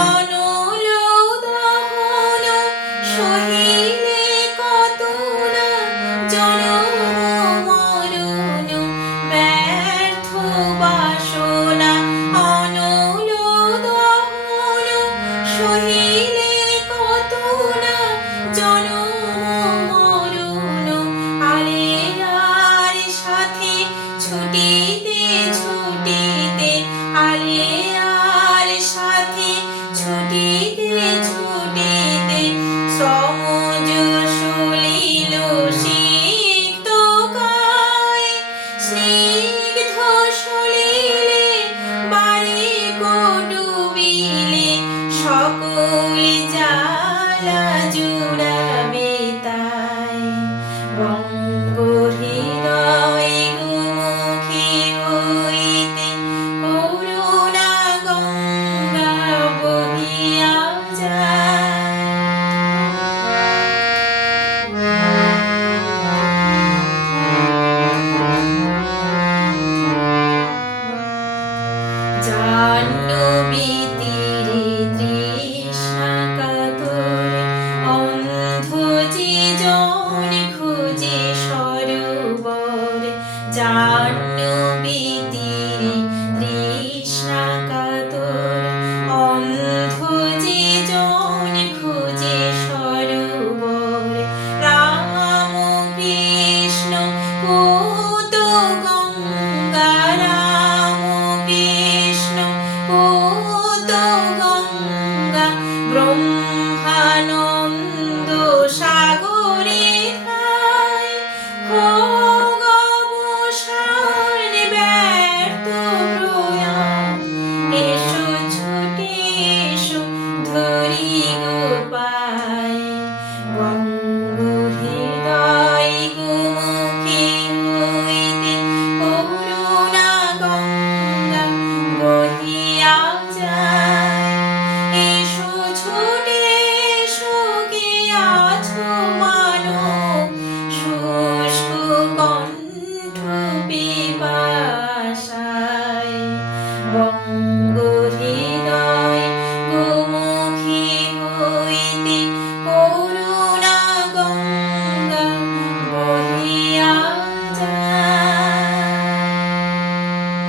অনুরোধন সহিলে কত না জনম মরণ ব্যর্থ বাসনা। অনুরোধন সহিলে কত না জনম মরণ। আলেয়ার সাথে ছুটিতে ছুটিতে, আলেয়ার সাথে ছুটিতে ছুটিতে সমুজ সলিল সিক্ত কায়। স্নিগ্ধ সলিলে বারে ডুবিলে সকল জ্বালা জুড়াবে তাই। বঙ্গ হৃদয় গুমুখী হইতে করুণা গঙ্গা বহিয়া যায়। জাহ্নবী তীরে তৃষ্ণা কাতরে অন্ধ যে জন খুঁজে সরোবর। জাহ্নবী তীরে তৃষ্ণা কাতরে অন্ধ যে জন খুঁজে সরোবর। রাম কৃষ্ণ পুত গঙ্গা, রাম কৃষ্ণ পুত গঙ্গা ব্রহ্মানন্দ সাগরে ঠাই। হোক অবসান ব্যর্থ প্রয়াণ, এসো ছুটে এসো ধরি